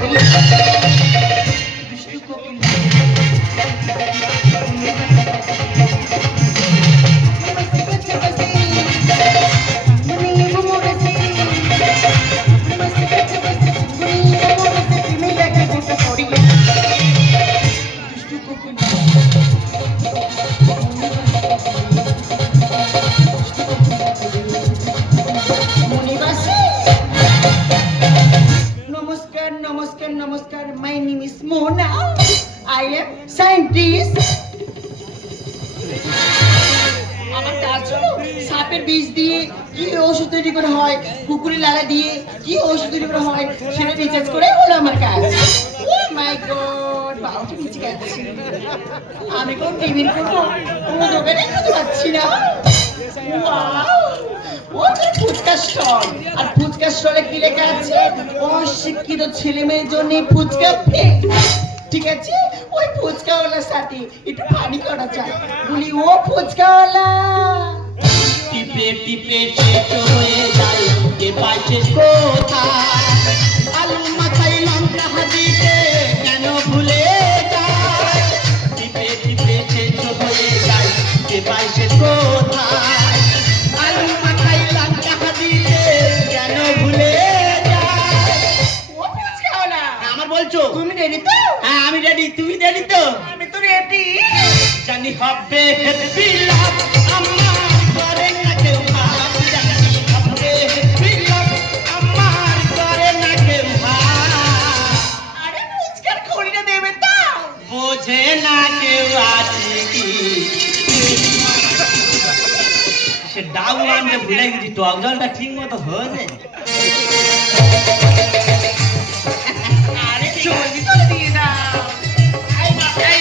করিলে নমস্কার, my name is Mona. I am scientist. আমার কাজ হলো সাপের বিষ দিয়ে কি ওষুধ তৈরি করা হয়, কুকুরের লালা দিয়ে কি ওষুধ তৈরি করা হয় সেটা রিসার্চ করে হলো আমার কাজ। ও মাই গড, বাউটি নিচে গেছে। আমি কোন টিভির কোনো দোকানে খুঁজে পাচ্ছি না। ওয়াও, ও তো ফুচকা স্টল। আর ফুচকা স্টলে কি লেখা আছে? অশিক্ষিত ছেলে মেয়ের জন্য ফুচকা ফ্রি। ঠিক আছে, ওই ফুচকাওয়ালার সাথে একটু পানি করা যায়। বলি, ও ফুচকাওয়ালা, টিপে টিপে ছোট হয়ে যায়, কে পাইছে কোথায়? আলু মাথায় লঙ্কা ভাজিতে কেন ভুলে যায়? টিপে টিপে ছোট হয়ে যায়, কে পাইছে কোথায়? আলু মাথায় লঙ্কা ভাজিতে কেন ভুলে যায়? ও ফুচকাওয়ালা, আমার বলছো তুমি রেডি তো? হ্যাঁ আমি রেডি, তুমি রেডি তো? আমি তো রেডি। জানি হবে হ্যাপি লাভ আমার করে না কেউ ভাব, জানি হবে হ্যাপি লাভ আমার করে না কেউ ভাব। আরে ফুচকার খড়িটা দেবে তো? বোঝে না কেউ আছে কি? সে ডাউ আনতে ভুলে গেছি, টক জলটা ঠিক মতো হয়েছে। আরে জলদি করে দিয়ে দাও। আই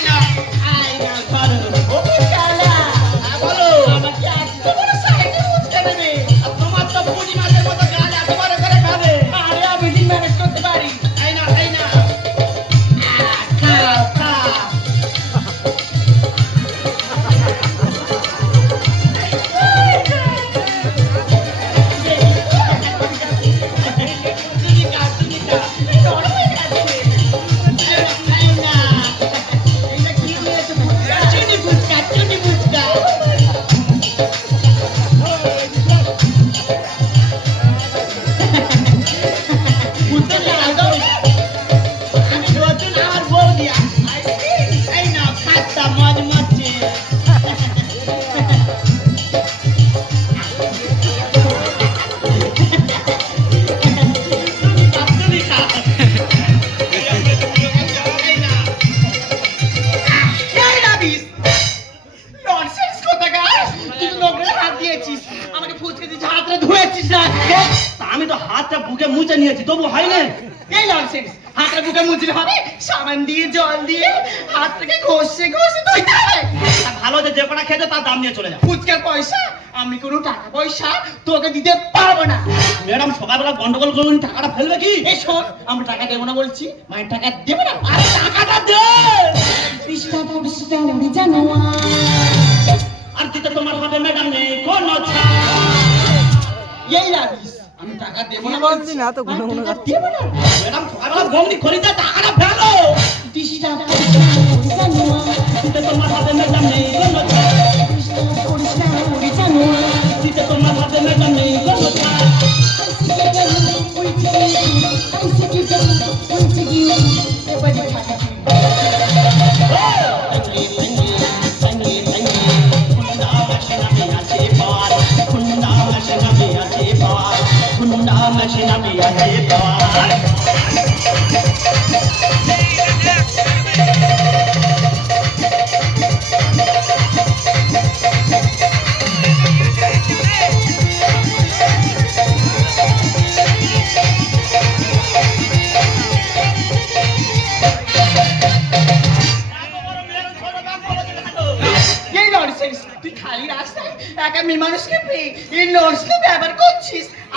না ধরো। ও ফুচকাওয়ালা, বলো আমাকে এত বড় সাইজের ফুচকা দেবে? তোমার তো পুঁটি মাছের মতো গাল, এত বড় করে খাবে? আরে আমি দিন ম্যানেজ করতে পারি। আই না খাও খাও। আমি তো হাতটা বুকে মুছে নিয়েছি, তবু হয় না। এই ননসেন্স, হাতটা বুকে মুছলে হবে? সাবান দিয়ে জল দিয়ে হাতটাকে ঘষে ঘষে ধুইতে হবে। ভালো যে কটা খেতে তার দাম নিয়ে চলে যাও। ফুচকার পয়সা আমি কোনো টাকা পয়সা তোকে দিতে পারবো না। ম্যাডাম সকালবেলা গন্ডগোল করুন, টাকাটা ফেলবে কি? এই শোন, আমি টাকা দেবো না বলছি। মায়ের টাকা দেবে না? আরে টাকাটা দে। পৃষ্ঠা পৃষ্ঠা উড়ে জানো আর দিতে তোমার হবে ম্যাডাম নেই কোনো ছাড়। এই রাবিস, আমি টাকা দেব না বলছি না তো, কোনো কোনো টাকা দেব না। ম্যাডাম সকালবেলা বমনি খরিদা টাকাটা ফেলো। পৃষ্ঠা পৃষ্ঠা উড়ে জানো দিতে তোমার হবে ম্যাডাম নেই কোনো ছাড়। পৃষ্ঠা পৃষ্ঠা উড়ে জানো দিতে তোমার হবে ম্যাডাম নেই কোনো ছাড়।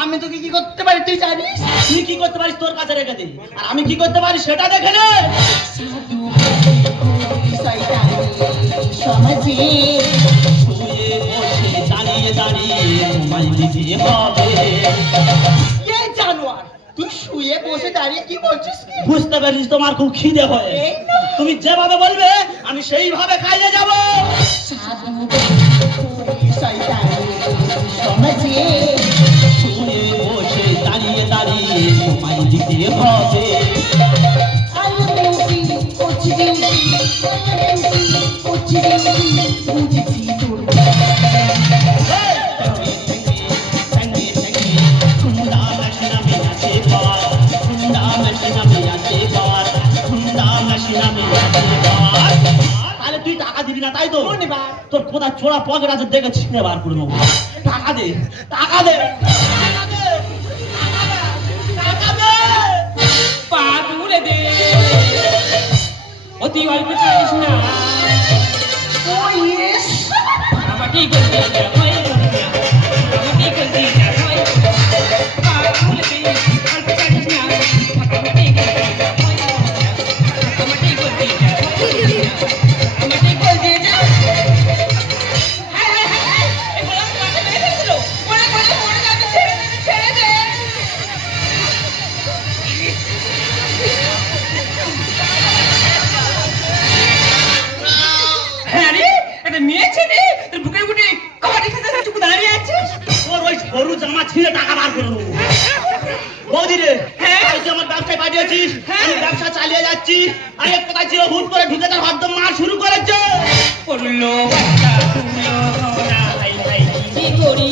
আমি তোকে কি করতে পারি তুই জানিস? তুই কি করতে পারিস তোর কাছে রেখে দে, আর আমি কি করতে পারি সেটা দেখে নে। সমাজে শুয়ে বসে দাঁড়িয়ে দাঁড়িয়ে মোবাইল দিতে হবে। এই জানোয়ার, তুই শুয়ে বসে দাঁড়িয়ে কি বলছিস কি? বুঝতে পারিস তোমার খুব খিদে হয়, এই না। তুমি যেভাবে বলবে আমি সেইভাবে খাইয়ে যাব। সাধু শয়তান সমাজে শুয়ে বসে দাঁড়িয়ে দাঁড়িয়ে সময় দিতে হবে। আলো ডিউটি করছি ডিউটি করছি ডিউটি বুঝেছি তোর তাহলে তুই টাকা দিবি না তাই তো? ধন্যবাদ। তোর কোথায় ছোড়া পকেট আছে দেখে ছিঁড়ে বার করে নেবো। টাকা দে, টাকা দে, টাকা দে, টাকা দে। পা তুলে দে, অতি অল্প চাইস না, ও ইয়েস আমাকে গলতি না হয়, আমাকে গলতি না হয়, পা তুলে দে, অল্প চাইস না, আমাকে গলতি না হয়, আমাকে গলতি না হয়, আমাকে গলতি না। হায় হায় হায়, এগুলো মাথা মেরে ফেলছিল, মরে গেলে মরে যাবে, ছেড়ে দে, ছেড়ে দে। হ্যাঁ রে, একটা মেয়ে ছেলে তোর বুকের বুকে কবাডি খেতে চুপ দাঁড়িয়ে আছিস। তোর ওই সরু জামা ছিঁড়ে টাকা বার করে নেবো। বৌদি রে, হ্যাঁ? তুই আমার ব্যবসায় পাঠিয়েছিস, হ্যাঁ। আমি ব্যবসা চালিয়ে যাচ্ছি। আরে কোথায় ছিল হুট করে ঢুকে তার হদ্দ মার শুরু করেছে। পড়লো বাচ্চা তুলো না, হাই হাই কি করি।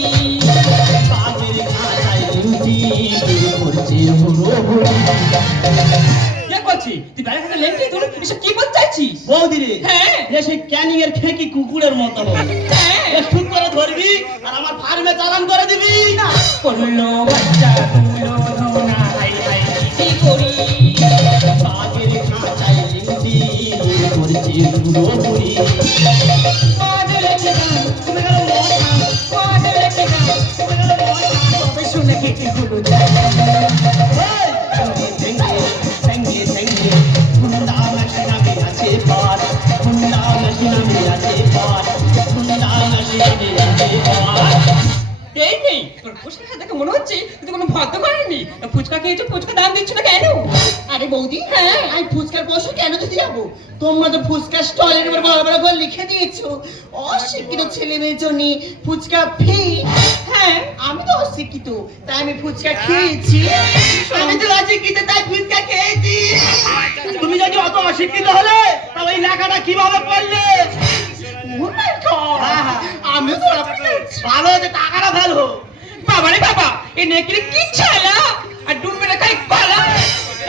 বাপের খাঁচায় রুটি বের করছে হুড়োহুড়ি। কে করছিস তুই বাইরে থেকে লেংটি তুই এসব কি বলতে চাইছিস? বৌদি রে, হ্যাঁ। এ সেই ক্যানিং এর খেকি কুকুরের মতো হ্যাঁ। এ ঠিক করে ধরবি আর আমার ফার্মে চালান করে দিবি না। পড়লো বাচ্চা তুলো না, হাই হাই কি করি। বাপের খাঁচায় রুটি বের করছে হুড়োহুড়ি। পাগল একটা গান, তুমি গেল মদ খাও, পাগল একটা গান, তুমি গেল মদ খাও। তবে শুনে কেটে হলো এই, ঠেঙ্গে, ঠেঙ্গে, ঠেঙ্গে, হুন্ডা মেশিন আমি আছে পার, হুন্ডা মেশিন আমি আছে পার, হুন্ডা মেশিন আমি আছে পার। এই নেই তোর ফুচকা দেখে মনে হচ্ছে তুই কোনো ভদ্র করেনি। ফুচকা খেয়েছো, ফুচকা দাম দিচ্ছ না কেন? আরে বৌদি হ্যাঁ আমি ফুচকার পয়সা কেন দিতে যাবো? তোমরা তো ফুচকা স্টলের উপর বড় বড় করে লিখে দিয়েছো অশিক্ষিত ছেলে মেয়ের জন্য ফুচকা ফ্রি। হ্যাঁ আমি তো অশিক্ষিত তাই আমি ফুচকা খেয়েছি। আমি তো অশিক্ষিত তাই ফুচকা খেয়েছি। তুমি যদি অত অশিক্ষিত হলে তা ওই লেখাটা কিভাবে পড়লে? Oh my God! আমিও তো ওরা পেয়েছি। ভালো হয়েছে টাকাটা ফেলো। বাবা রে বাবা, এই নেকড়ে কি ছালা আর ডুববে না খাই পালা।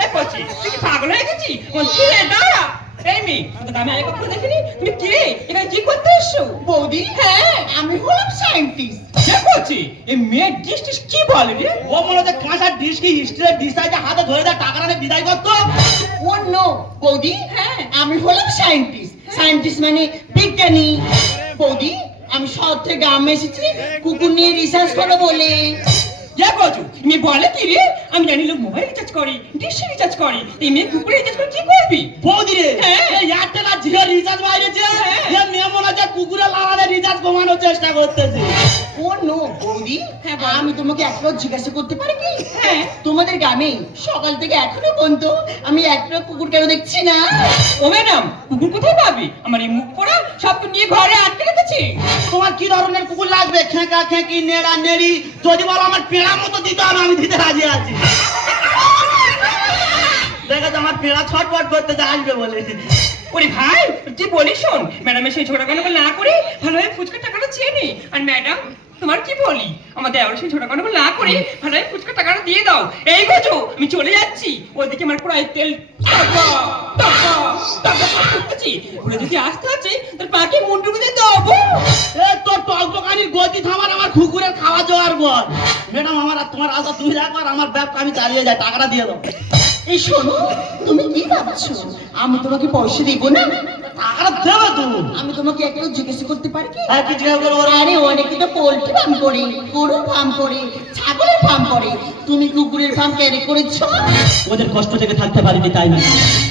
এ কচি তুই কি পাগল হয়ে গেছিস? কোন কি রে দাঁড়া। এই মেয়ে তোকে আমি আগে কখনো দেখিনি। তুমি কে এখানে কি করতে এসছো? বৌদি হ্যাঁ আমি হলাম সায়েন্টিস্ট। কে কচি এই মেয়ে ডিস্টিস কি বলে রে? ও মনে হচ্ছে কাঁসার ডিশ কি স্টিলের ডিশ আছে হাতে ধরে দেয় টাকাটা নিয়ে বিদায় করতো। ও নো বৌদি হ্যাঁ আমি হলাম সায়েন্টিস্ট। সায়েন্টিস্ট মানে বিজ্ঞানী। বৌদি আমি শহর থেকে গ্রামে এসেছি কুকুর নিয়ে রিসার্চ করো বলে। কে কচু মেয়ে বলে কি রে? আমি জানি লোক মোবাইল রিচার্জ করে, ডিশ রিচার্জ করে, এই মেয়ে কুকুরে রিচার্জ করে কি করবি? বৌদি রে, হ্যাঁ। এই এয়ারটেল আর জিও রিচার্জ বাইরেছে। এ মেয়ে মনে হচ্ছে কুকুরে লাগালে রিচার্জ কমানোর চেষ্টা করতেছে। ও নো বৌদি হ্যাঁ, বলো। আমি তোমাকে একবার জিজ্ঞাসা করতে পারি কি? হ্যাঁ। তোমাদের গ্রামে সকাল থেকে এখনো পর্যন্ত আমি একটা কুকুর কেন দেখছি না? ও ম্যাডাম কুকুর কোথায় পাবি? আমার এই মুখ পড়া সব তো নিয়ে ঘরে আটকে রেখেছি। তোমার কি ধরনের কুকুর লাগবে? খেঁকা খেঁকি নেড়া নেড়ি যদি বলো আমার পেড়ার মতো দিতে হবে আমি দিতে রাজি আছি। দেখো আমার পেড়া ছটফট করতে আসবে বলে। ওরে ভাই তুই বলিস শোন, ম্যাডামের সেই ছোট গণনা না করে ভালোভাবে ফুচকার টাকাটা চেয়ে নে। আর ম্যাডাম তোমার কি বলি, আমাদের আবার সেই ছোট গণনা না করে ভালোভাবে ফুচকার টাকাটা দিয়ে দাও। এই গজো আমি চলে যাচ্ছি, ওদিকে আমার প্রায় তেল টাকা টাকা টাকা করতেছি। ওরা যদি আসতে হচ্ছে তোর পাকে মুন্ডু গুঁজে দেবো। এ তোর টকটকানির গতি থামার আমার কুকুরের খাওয়া জোয়ার বল। ম্যাডাম আমার আর তোমার আশা তুমি রাখো আর আমার ব্যবসা আমি চালিয়ে যাই, টাকাটা দিয়ে দাও। এই শোনো তুমি কি ভাবছো আমি তোমাকে পয়সা দিব না? টাকাটা দেবে তুমি। আমি তোমাকে একটু জিজ্ঞাসা করতে পারি কি? হ্যাঁ কি জিজ্ঞাসা করবো? আরে অনেকে তো পোল্ট্রি ফার্ম করে, গরুর ফার্ম করে, ছাগলের ফার্ম করে, তুমি কুকুরের ফার্ম কেন করেছো? ওদের কষ্ট থেকে থাকতে পারিনি তাই না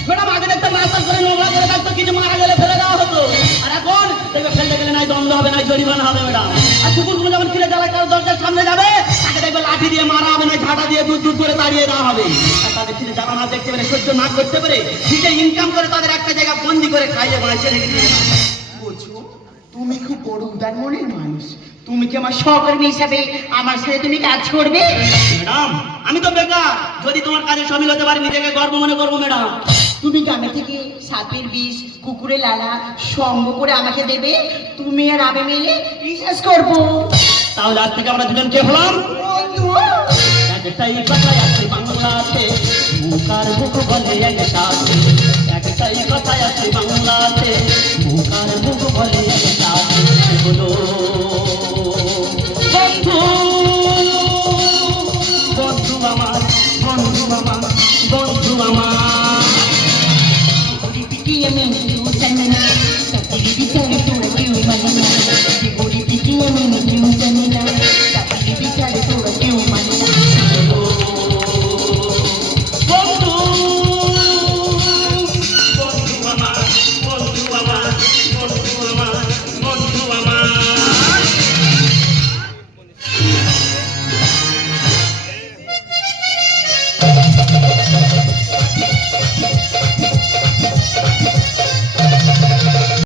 ম্যাডাম। আগে দেখতাম রাস্তা করে নোংরা করে থাকতো, কিছু মারা গেলে ফেলে দেওয়া হতো। আর এখন দেখবে ফেলতে গেলে নাই দণ্ড হবে নাই জরিমানা হবে ম্যাডাম। আর কুকুরগুলো যখন ফিরে জ্বালায় কারো দরজার সামনে যাবে তাকে দেখবে লাঠি দিয়ে মারা হবে না, ঝাঁটা দিয়ে দূর দূর করে তাড়িয়ে দেওয়া হবে। আর তাদের ছেলে যারা না দেখতে পারে, সহ্য না করতে পারে, নিজে ইনকাম করে তাদের একটা জায়গা বন্দি করে খাইয়ে বাঁচিয়ে রেখে দিয়ে বুঝছো, তুমি খুব বড় উদার মনের মানুষ। তুমি কি আমার সহকর্মী হিসাবে আমার সাথে তুমি কাজ করবে? ম্যাডাম, আমি তো বেকার, যদি তোমার কাজে সামিল হতে পারি নিজেকে গর্ব মনে করবো ম্যাডাম। তুমি গ্রামে থেকে সাপের বিষ, কুকুরের লালা সঙ্গ করে আমাকে দেবে, তুমি আর আমি মিলে রিসার্চ করবো। তাহলে আজ থেকে আমরা দুজন কে হলাম? বন্ধু। একটাই কথাই আছে বাংলাতে, মুখার মুখ বলে একসাথে। একটাই কথাই আছে বাংলাতে, মুখার মুখ বলে একসাথে। হলো